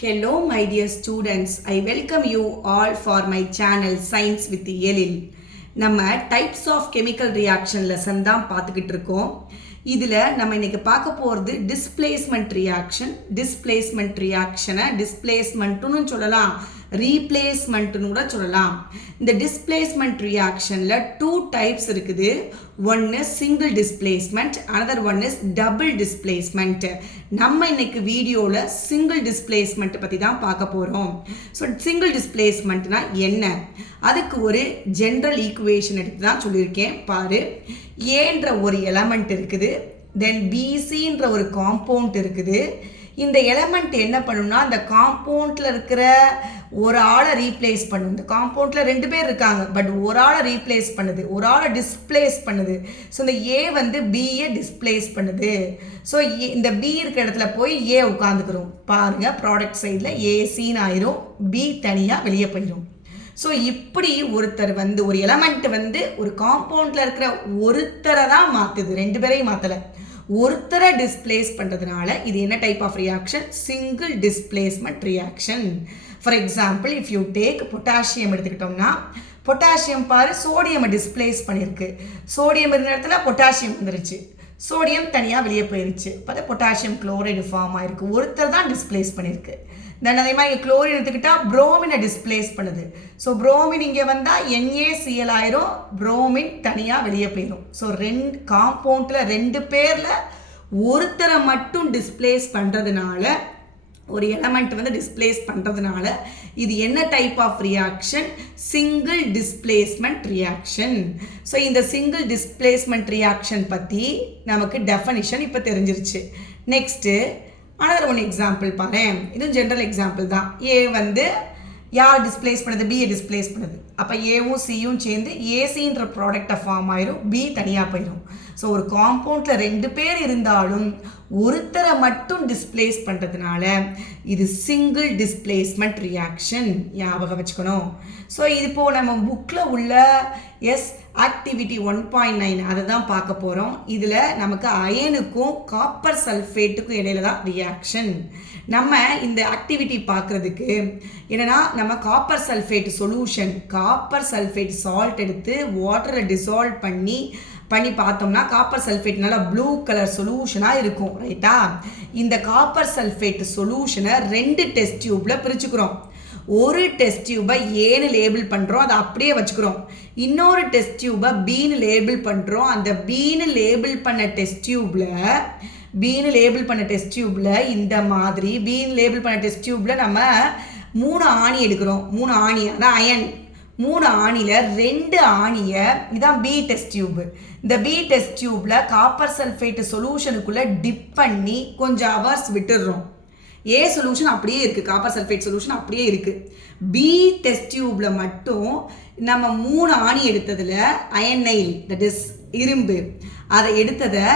Hello my dear students, I welcome you all for my channel Science with Elil. நம்ம types of chemical reaction lesson தான் பார்த்துக்கிட்டு இருக்கோம். இதில் நம்ம இன்னைக்கு பார்க்க போகிறது டிஸ்பிளேஸ்மெண்ட் ரியாக்ஷனை டிஸ்பிளேஸ்மெண்ட்டுன்னு சொல்லலாம், ரீப்ளேஸ்மெண்ட்டுன்னு கூட சொல்லலாம். இந்த டிஸ்பிளேஸ்மெண்ட் ரியாக்ஷனில் 2 டைப்ஸ் இருக்குது. ஒன்று single displacement, another one is double displacement. நம்ம இன்னைக்கு வீடியோவில் சிங்கிள் டிஸ்பிளேஸ்மெண்ட் பற்றி தான் பார்க்க போகிறோம். ஸோ சிங்கிள் டிஸ்பிளேஸ்மெண்ட்னா என்ன, அதுக்கு ஒரு ஜென்ரல் ஈக்குவேஷன் எடுத்து தான் சொல்லியிருக்கேன். பாரு, ஏன்ற ஒரு எலமெண்ட் இருக்குது, தென் பிசின்ற ஒரு காம்பவுண்ட் இருக்குது. இந்த எலமெண்ட் என்ன பண்ணுன்னா அந்த காம்பவுண்டில் இருக்கிற ஒரு ஆளை ரீப்ளேஸ் பண்ணுது. இந்த காம்பவுண்டில் 2 பேர் இருக்காங்க, பட் ஒரு ஆளை ரீப்ளேஸ் பண்ணுது, ஒரு ஆளை டிஸ்பிளேஸ் பண்ணுது. ஸோ இந்த ஏ வந்து பியை டிஸ்பிளேஸ் பண்ணுது. ஸோ இந்த பி இருக்கிற இடத்துல போய் ஏ உட்காந்துக்கிறோம். பாருங்கள், ப்ராடக்ட் சைடில் ஏசின்னு ஆயிரும், பி தனியாக வெளியே போயிடும். ஸோ இப்படி ஒருத்தர் வந்து ஒரு எலமெண்ட் வந்து ஒரு காம்பவுண்டில் இருக்கிற ஒருத்தரை தான் மாற்றுது, 2 பேரையும் மாற்றலை, ஒருத்தரை டிஸ்பிளேஸ் பண்ணுறதுனால இது என்ன type of reaction? Single displacement reaction. For example, if you take potassium எடுத்துக்கிட்டோம்னா, பொட்டாசியம் பாரு சோடியமை டிஸ்பிளேஸ் பண்ணியிருக்கு. சோடியம் இருந்த இடத்துல பொட்டாசியம் வந்துருச்சு, சோடியம் தனியாக வெளியே போயிருச்சு, பார்த்தா பொட்டாசியம் குளோரைடு ஃபார்ம் ஆயிருக்கு, ஒருத்தர் தான் டிஸ்பிளேஸ் பண்ணியிருக்கு. தென் அதே மாதிரி குளோரின் எடுத்துக்கிட்டால் புரோமினை டிஸ்பிளேஸ் பண்ணுது. ஸோ புரோமின் இங்கே வந்தால் NaCl ஆயிரும், புரோமின் தனியாக வெளியே போயிடும். ஸோ 2 காம்பவுண்டில் 2 பேரில் ஒருத்தரை மட்டும் டிஸ்பிளேஸ் பண்ணுறதுனால, ஒரு எலமெண்ட் வந்து டிஸ்பிளேஸ் பண்ணுறதுனால இது என்ன type of reaction? Single displacement reaction. So இந்த சிங்கிள் டிஸ்பிளேஸ்மெண்ட் ரியாக்ஷன் பற்றி நமக்கு டெஃபனிஷன் இப்போ தெரிஞ்சிருச்சு. நெக்ஸ்ட்டு another one எக்ஸாம்பிள் பாரு, இதுவும் ஜென்ரல் எக்ஸாம்பிள் தான். ஏ வந்து யார் டிஸ்பிளேஸ் பண்ணுது? பியை டிஸ்பிளேஸ் பண்ணுது. அப்போ ஏவும் சியும் சேர்ந்து ஏசின்ற ப்ராடக்டை ஃபார்ம் ஆயிரும், பி தனியாக போயிடும். ஸோ ஒரு காம்பவுண்டில் 2 பேர் இருந்தாலும் ஒருத்தரை மட்டும் டிஸ்பிளேஸ் பண்ணுறதுனால இது சிங்கிள் டிஸ்பிளேஸ்மெண்ட் ரியாக்ஷன், ஞாபகம் வச்சுக்கணும். ஸோ இது இப்போது நம்ம புக்கில் உள்ள ஆக்டிவிட்டி 1.9 அதை தான் பார்க்க போகிறோம். இதில் நமக்கு அயனுக்கும் காப்பர் சல்ஃபேட்டுக்கும் இடையில தான் ரியாக்ஷன். நம்ம இந்த ஆக்டிவிட்டி பார்க்குறதுக்கு என்னென்னா, நம்ம copper sulphate solution, copper sulphate salt எடுத்து வாட்டரில் டிசால்வ் பண்ணி பார்த்தோம்னா காப்பர் சல்ஃபேட் நல்லா ப்ளூ கலர் சொல்யூஷனாக இருக்கும், ரைட்டா? இந்த காப்பர் சல்ஃபேட் சொல்யூஷனை 2 டெஸ்ட் டியூப்பில் பிரிச்சுக்கிறோம். ஒரு டெஸ்ட் டியூபை ஏன்னு லேபிள் பண்ணுறோம், அதை அப்படியே வச்சுக்கிறோம். இன்னொரு டெஸ்ட் டியூபை பீன்னு லேபிள் பண்ணுறோம். அந்த பீன்னு லேபிள் பண்ண டெஸ்ட் டியூப்பில் இந்த மாதிரி பீன்னு லேபிள் பண்ண டெஸ்ட் டியூப்பில் நம்ம 3 ஆணி எடுக்கிறோம். 3 ஆணி, அதான் அயன். 3 ஆணியில் 2 ஆணியை, இதான் பி டெஸ்ட் டியூப். இந்த பி டெஸ்ட் டியூப்பில் காப்பர் சல்ஃபேட் சொல்யூஷனுக்குள்ளே டிப் பண்ணி கொஞ்சம் ஹவர்ஸ் விட்டுடுறோம். ஏ சொல்யூஷன் அப்படியே இருக்குது, காப்பர் சல்ஃபேட் சொல்யூஷன் அப்படியே இருக்குது. பி டெஸ்ட் டியூப்பில் மட்டும் நம்ம 3 ஆணி எடுத்ததில் அயனைல், தட் இஸ் இரும்பு, அதை எடுத்ததை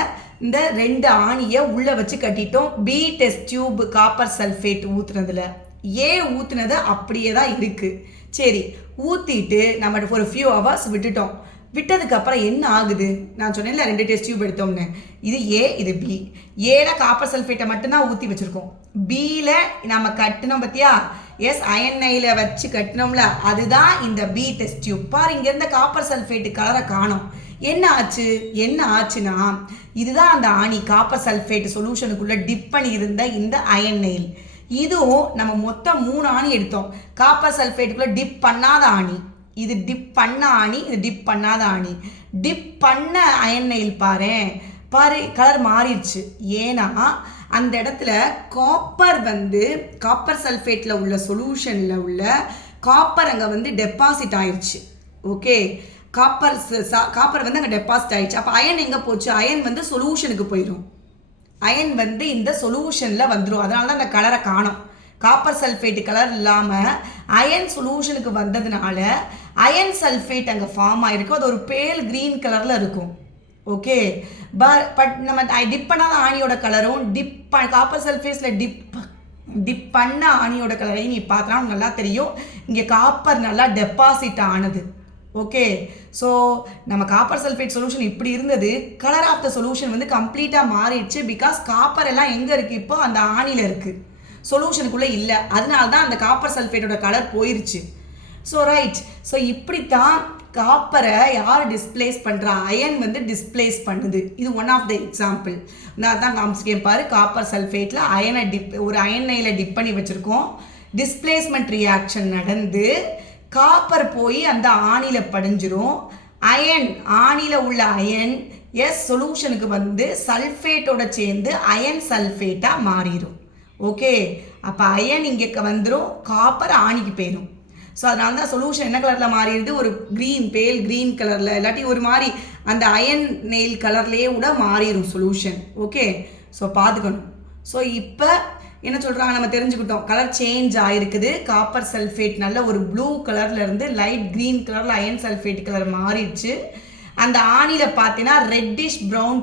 இந்த 2 ஆணியை உள்ளே வச்சு கட்டிட்டோம். P test tube copper sulphate ஊற்றுனதில், ஏ ஊற்றுனது அப்படியே தான் இருக்குது. சரி, ஊற்றிட்டு நம்ம ஒரு ஃபியூ ஹவர்ஸ் விட்டுட்டோம். விட்டதுக்கப்புறம் என்ன ஆகுது? நான் சொன்னேன்ல 2 டெஸ்ட் டியூப் எடுத்தோம்னு. இது ஏ, இது பி. ஏல காப்பர் சல்ஃபேட்டை மட்டும்தான் ஊற்றி வச்சுருக்கோம். பியில் நம்ம கட்டினோம் பார்த்தியா, அயனையில் வச்சு கட்டினோம்ல, அதுதான் இந்த பி டெஸ்ட் டியூப். பாரு, இங்கேருந்த காப்பர் சல்ஃபேட்டு கலரை காணும். என்ன ஆச்சுன்னா இதுதான் அந்த ஆணி, காப்பர் சல்ஃபேட் சொல்யூஷனுக்குள்ளே டிப் பண்ணி இருந்த இந்த அயனைல். இதுவும் நம்ம மொத்தம் 3 ஆணி எடுத்தோம். காப்பர் சல்ஃபேட்டுக்குள்ளே டிப் பண்ணாத ஆணி, இது டிப் பண்ண ஆணி, இது டிப் பண்ணாத ஆணி. டிப் பண்ண அயனைல் பாரு கலர் மாறிடுச்சு. ஏன்னா அந்த இடத்துல காப்பர் சல்ஃபேட்டில் உள்ள சொல்யூஷனில் உள்ள காப்பர் அங்கே வந்து டெபாசிட் ஆயிடுச்சு. ஓகே, காப்பர் வந்து அங்கே டெபாசிட் ஆயிடுச்சு. அப்போ அயன் எங்கே போச்சு? அயன் வந்து சொல்யூஷனுக்கு போயிடும். அயன் வந்து இந்த சொல்யூஷனில் வந்துடும். அதனால தான் அந்த கலரை காணும். காப்பர் சல்ஃபேட் கலர் இல்லாமல் அயன் சொல்யூஷனுக்கு வந்ததுனால அயன் சல்ஃபேட் அங்கே ஃபார்ம் ஆகிருக்கும். அது ஒரு பேல் க்ரீன் கலரில் இருக்கும். ஓகே, பட் நம்ம டிப் பண்ணாத ஆணியோட கலரும் காப்பர் சல்ஃபேட்ஸில் டிப் பண்ண ஆணியோட கலரையும் நீ பார்த்தா நல்லா தெரியும். இங்கே காப்பர் நல்லா டெபாசிட் ஆனது. ஓகே, ஸோ நம்ம காப்பர் சல்ஃபேட் சொல்யூஷன் இப்படி இருந்தது, கலர் ஆஃப் த சொல்யூஷன் வந்து கம்ப்ளீட்டாக மாறிடுச்சு. பிகாஸ் காப்பர் எல்லாம் எங்கே இருக்குது? இப்போ அந்த ஆணியில் இருக்குது. சொல்யூஷனுக்குள்ளே இல்லை, அதனால தான் அந்த காப்பர் சல்ஃபேட்டோட கலர் போயிருச்சு. ஸோ ரைட், ஸோ இப்படித்தான் காப்பரை யார் டிஸ்பிளேஸ் பண்ணுறா, அயன் வந்து டிஸ்பிளேஸ் பண்ணுது. இது ஒன் ஆஃப் த எக்ஸாம்பிள். நான் தான் காமிச்சிக்கேன் பாரு, காப்பர் சல்ஃபேட்டில் அயனை ஒரு அயனையில் டிப் பண்ணி வச்சுருக்கோம். டிஸ்பிளேஸ்மெண்ட் ரியாக்ஷன் நடந்து காப்பர் போய் அந்த ஆணியில் படிஞ்சிரும். அயன் ஆணியில் உள்ள அயன் சொல்யூஷனுக்கு வந்து சல்ஃபேட்டோட சேர்ந்து அயன் சல்ஃபேட்டாக மாறிடும். ஓகே, அப்போ அயன் இங்கே வந்துடும், காப்பர் ஆணிக்கு போயிடும். ஸோ அதனால தான் சொல்யூஷன் என்ன கலரில் மாறிடுது, ஒரு க்ரீன், பேல் க்ரீன் கலரில், இல்லாட்டி ஒரு மாதிரி அந்த அயன் நெயில் கலர்லேயே கூட மாறிடும் சொல்யூஷன். ஓகே, ஸோ பார்த்துக்கணும். ஸோ இப்போ என்ன சொல்கிறாங்க, நம்ம தெரிஞ்சுக்கிட்டோம், கலர் சேஞ்ச் ஆகிருக்குது. காப்பர் சல்ஃபேட் நல்ல ஒரு ப்ளூ கலர்லேருந்து லைட் க்ரீன் கலரில் அயன் சல்ஃபேட் கலர் மாறிடுச்சு. அந்த ஆணியில் பார்த்தீங்கன்னா reddish brown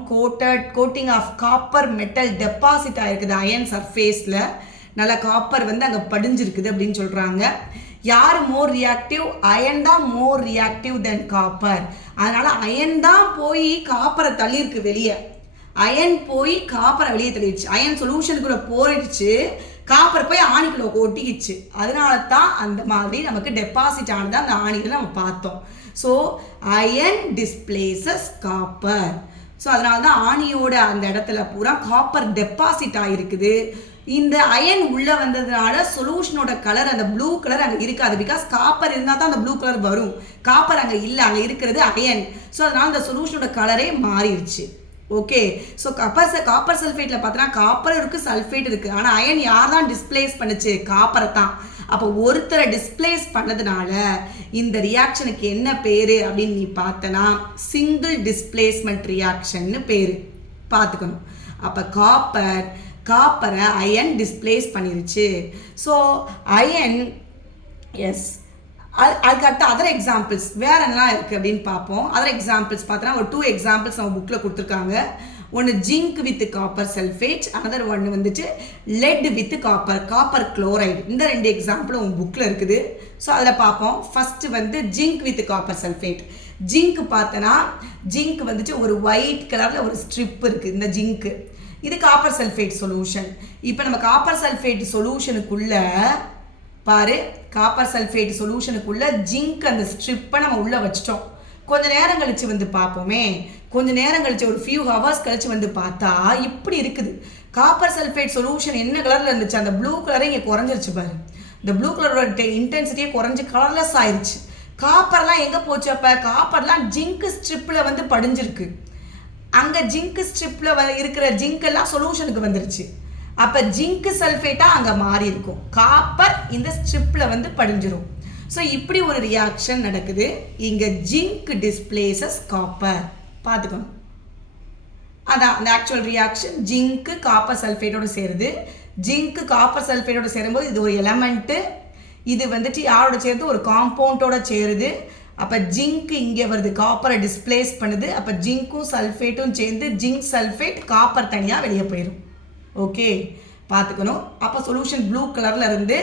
coating of copper metal deposit ஆகிருக்குது அயன் சர்ஃபேஸில். நல்லா காப்பர் வந்து அங்கே படிஞ்சிருக்குது அப்படின்னு சொல்கிறாங்க. யார் மோர் ரியாக்டிவ், அயன் தான் மோர் ரியாக்டிவ் தென் காப்பர். அதனால் அயன் தான் போய் காப்பரை தள்ளியிருக்கு வெளியே. அயன் போய் காப்பரை வெளியே தள்ளிடுச்சு. அயன் சொல்யூஷனுக்குள்ளே போயிடுச்சு, காப்பர் போய் ஆணிக்குள்ளே ஒட்டிக்கிச்சு. அதனால தான் அந்த மாதிரி நமக்கு டெபாசிட் ஆனது அந்த ஆணிகளை நம்ம பார்த்தோம். So iron displaces copper. So அதனால தான் ஆணியோட அந்த இடத்துல பூரா காப்பர் டெபாசிட் ஆகிருக்குது. இந்த அயன் உள்ளே வந்ததுனால சொல்யூஷனோட கலர் அந்த ப்ளூ கலர் அங்கே இருக்காது. பிகாஸ் காப்பர் இருந்தால் தான் அந்த ப்ளூ கலர் வரும். காப்பர் அங்கே இல்லை, அங்கே இருக்கிறது அயன். ஸோ அதனால் அந்த சொல்யூஷனோட கலரே மாறிடுச்சு. ஓகே, ஸோ காப்பர் சல்ஃபேட்டில் பார்த்தோன்னா காப்பர் இருக்குது, சல்ஃபேட் இருக்குது. ஆனால் அயன் யார் தான் டிஸ்பிளேஸ் பண்ணுச்சு, காப்பரை தான். அப்போ ஒருத்தரை டிஸ்பிளேஸ் பண்ணதுனால இந்த ரியாக்ஷனுக்கு என்ன பேர் அப்படின்னு நீ பார்த்தனா சிங்கிள் டிஸ்பிளேஸ்மெண்ட் ரியாக்ஷன்னு பேர் பார்த்துக்கணும். அப்போ காப்பரை அயன் டிஸ்பிளேஸ் பண்ணிருச்சு. ஸோ அயன் அதுக்கடுத்து அதர் எக்ஸாம்பிள்ஸ் வேறு என்னலாம் இருக்குது அப்படின்னு பார்ப்போம். அதர் எக்ஸாம்பிள்ஸ் பார்த்தோன்னா ஒரு 2 எக்ஸாம்பிள்ஸ் நம்ம புக்கில் கொடுத்துருக்காங்க. ஒன்று zinc with copper sulphate, another ஒன்று வந்துட்டு லெட் வித் காப்பர் குளோரைடு. இந்த 2 எக்ஸாம்பிளும் உங்கள் புக்கில் இருக்குது. ஸோ அதில் பார்ப்போம். ஃபஸ்ட்டு வந்து zinc with copper sulphate. Zinc பார்த்தோன்னா ஜிங்க் வந்துட்டு ஒரு ஒயிட் கலரில் ஒரு ஸ்ட்ரிப் இருக்குது. இந்த ஜிங்க்கு இது காப்பர் சல்ஃபேட் சொல்யூஷன். இப்போ நம்ம காப்பர் சல்ஃபேட் சொல்யூஷனுக்குள்ளே பாரு, காப்பர் சல்ஃபேட் சொல்யூஷனுக்குள்ளே ஜிங்க் அந்த ஸ்ட்ரிப்பை நம்ம உள்ளே வச்சிட்டோம். கொஞ்சம் நேரம் கழித்து வந்து பார்ப்போமே, கொஞ்சம் நேரம் கழித்து ஒரு ஃபியூ ஹவர்ஸ் கழித்து வந்து பார்த்தா இப்படி இருக்குது. காப்பர் சல்ஃபேட் சொல்யூஷன் என்ன கலரில் இருந்துச்சு, அந்த ப்ளூ கலரை இங்கே குறைஞ்சிருச்சு பாரு. இந்த ப்ளூ கலரோட இன்டென்சிட்டியே குறைஞ்சி கலர்லெஸ் ஆயிடுச்சு. காப்பர்லாம் எங்கே போச்சு, அப்போ காப்பர்லாம் ஜிங்க் ஸ்ட்ரிப்பில் வந்து படிஞ்சிருக்கு. அங்கே ஜிங்க் ஸ்ட்ரிப்பில் இருக்கிற ஜிங்க்கெல்லாம் சொல்யூஷனுக்கு வந்துருச்சு. அப்போ ஜிங்க் சல்ஃபேட்டாக அங்கே மாறி இருக்கும், காப்பர் இந்த ஸ்ட்ரிப்பில் வந்து படிஞ்சிரும். ஸோ இப்படி ஒரு ரியாக்ஷன் நடக்குது. இங்கே ஜிங்க் டிஸ்பிளேசஸ் காப்பர் பார்த்துக்கணும். அதான் அந்த ஆக்சுவல் ரியாக்ஷன். ஜிங்க்கு காப்பர் சல்ஃபேட்டோடு சேருது. ஜிங்க்கு காப்பர் சல்ஃபேட்டோடு சேரும்போது இது ஒரு எலமெண்ட்டு, இது வந்துட்டு யாரோட சேருது, ஒரு காம்பவுண்டோட சேருது. அப்போ ஜிங்க் இங்கே வருது, காப்பரை டிஸ்பிளேஸ் பண்ணுது. அப்போ ஜிங்க்கும் சல்ஃபேட்டும் சேர்ந்து ஜிங்க் சல்ஃபேட், காப்பர் தனியாக வெளியே போயிடும். ஓகே, பார்த்துக்கணும். அப்போ சொல்யூஷன் ப்ளூ கலரில் இருந்து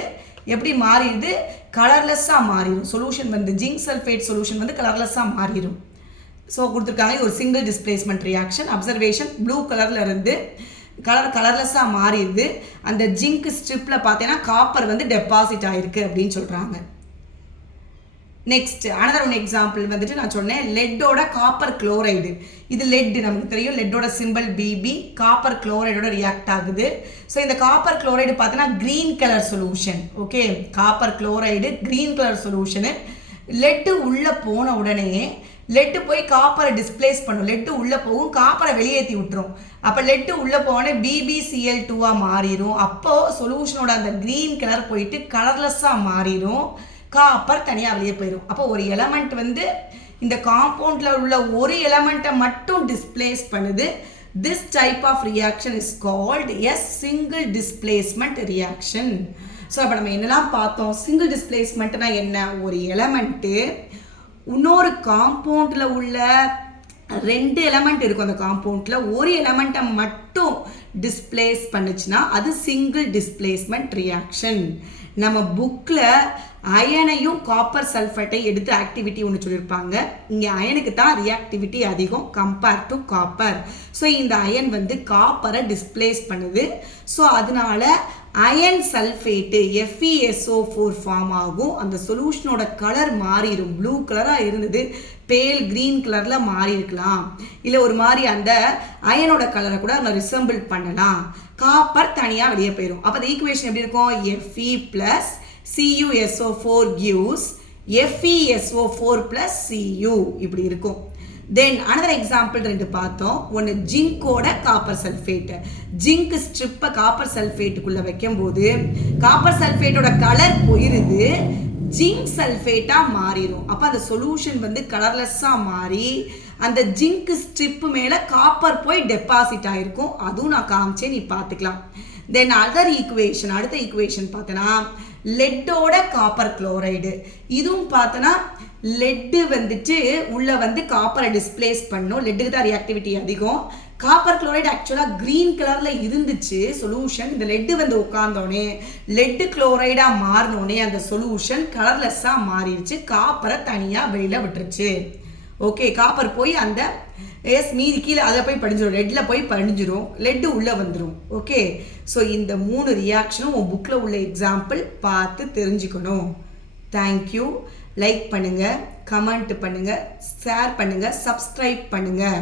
எப்படி மாறிடுது, கலர்லெஸ்ஸாக மாறிடும். சொல்யூஷன் வந்து ஜிங்க் சல்ஃபேட் சொல்யூஷன் வந்து கலர்லெஸ்ஸாக மாறிடும். ஸோ கொடுத்துருக்காங்க ஒரு single displacement reaction. Observation, blue கலரில் இருந்து கலர்லெஸ்ஸாக மாறிடுது. அந்த ஜிங்க் ஸ்ட்ரிப்பில் பார்த்தீங்கன்னா காப்பர் வந்து டெபாசிட் ஆகிருக்கு அப்படின்னு சொல்கிறாங்க. நெக்ஸ்ட் அனதர் ஒன் எக்ஸாம்பிள் வந்துட்டு நான் சொன்னேன் லெட்டோட காப்பர் குளோரைடு. இது லெட் நமக்கு தெரியும், லெட்டோட சிம்பிள் பிபி, காப்பர் குளோரைடோட ரியாக்ட் ஆகுது. ஸோ இந்த காப்பர் குளோரைடு பார்த்தோன்னா green colour solution. Okay, copper chloride green colour solution. Laddu உள்ளே போன உடனே லெட்டு போய் காப்பரை டிஸ்பிளேஸ் பண்ணும். லெட்டு உள்ளே போகும், காப்பரை வெளியேற்றி விட்டுரும். அப்போ லெட்டு உள்ளே போனே BbCl2 மாறிடும். அப்போது சொல்யூஷனோட அந்த க்ரீன் கலர் போயிட்டு கலர்லெஸ்ஸாக மாறிடும், காப்பர் தனியாக வெளியே போயிடும். அப்போ ஒரு எலமெண்ட் வந்து இந்த காம்பவுண்டில் உள்ள ஒரு எலமெண்ட்டை மட்டும் டிஸ்பிளேஸ் பண்ணுது. This type of reaction is called as single displacement reaction. So அப்போ நம்ம என்னெல்லாம் பார்த்தோம், சிங்கிள் டிஸ்பிளேஸ்மெண்ட்னா என்ன, ஒரு எலமெண்ட்டு இன்னொரு காம்பவுண்டில் உள்ள 2 எலமெண்ட் இருக்கும். அந்த காம்பவுண்டில் ஒரு எலமெண்ட்டை மட்டும் டிஸ்பிளேஸ் பண்ணுச்சுன்னா அது சிங்கிள் டிஸ்பிளேஸ்மெண்ட் ரியாக்ஷன். நம்ம புக்கில் அயனையும் காப்பர் சல்ஃபேட்டை எடுத்து ஆக்டிவிட்டி ஒன்று சொல்லியிருப்பாங்க. இங்கே அயனுக்கு தான் ரியாக்டிவிட்டி அதிகம் கம்பேர் டு காப்பர். ஸோ இந்த அயன் வந்து காப்பரை டிஸ்பிளேஸ் பண்ணுது. ஸோ அதனால அயன் சல்ஃபேட்டு FeSO4 ஃபார்ம் ஆகும். அந்த சொல்யூஷனோட கலர் மாறிடும். ப்ளூ கலராக இருந்தது பேல் க்ரீன் கலரில் மாறி இருக்கலாம். இல்லை ஒரு மாதிரி அந்த அயனோட கலரை கூட நம்ம ரிசம்பிள் பண்ணலாம். காப்பர் தனியாக வெளியே போயிடும். அப்போ அந்த ஈக்குவேஷன் எப்படி இருக்கும்? Fe plus CuSO4 gives FeSO4 plus Cu இப்படி இருக்கும். தென் another எக்ஸாம்பிள் 2 பார்த்தோம். ஒன்று ஜிங்கோட காப்பர் சல்ஃபேட். ஜிங்க் ஸ்ட்ரிப்பை காப்பர் சல்ஃபேட்டுக்குள்ளே வைக்கும்போது காப்பர் சல்ஃபேட்டோட கலர் போயிருது, ஜிங்க் சல்ஃபேட்டாக மாறிடும். அப்போ அந்த சொல்யூஷன் வந்து கலர்லெஸ்ஸாக மாறி அந்த ஜிங்க் ஸ்ட்ரிப்பு மேலே காப்பர் போய் டெபாசிட் ஆகிருக்கும். அதுவும் நான் காமிச்சேன், நீ பார்த்துக்கலாம். தென் அதர் ஈக்குவேஷன், அடுத்த ஈக்குவேஷன் பார்த்தோன்னா லெட்டோட காப்பர் குளோரைடு. இதுவும் பார்த்தோன்னா லெட்டு வந்துட்டு உள்ளே வந்து காப்பரை டிஸ்பிளேஸ் பண்ணும். லெட்டுக்கு தான் ரியாக்டிவிட்டி அதிகம். காப்பர் குளோரைடு ஆக்சுவலாக க்ரீன் கலரில் இருந்துச்சு சொல்யூஷன். இந்த லெட்டு வந்து உட்காந்தோடனே லெட்டு குளோரைடாக மாறினோடனே அந்த சொல்யூஷன் கலர்லெஸ்ஸாக மாறிடுச்சு. காப்பரை தனியாக வெளியில் விட்டுருச்சு. ஓகே, காப்பர் போய் அந்த மீதி கீழே அதில் போய் படிஞ்சிடும், லெட்டில் போய் படிஞ்சிடும், லெட்டு உள்ளே வந்துடும். ஓகே, ஸோ இந்த 3 ரியாக்ஷனும் உன் புக்கில் உள்ள எக்ஸாம்பிள் பார்த்து தெரிஞ்சுக்கணும். தேங்க்யூ. லைக் பண்ணுங்கள், கமெண்ட் பண்ணுங்கள், ஷேர் பண்ணுங்கள், சப்ஸ்கிரைப் பண்ணுங்கள்.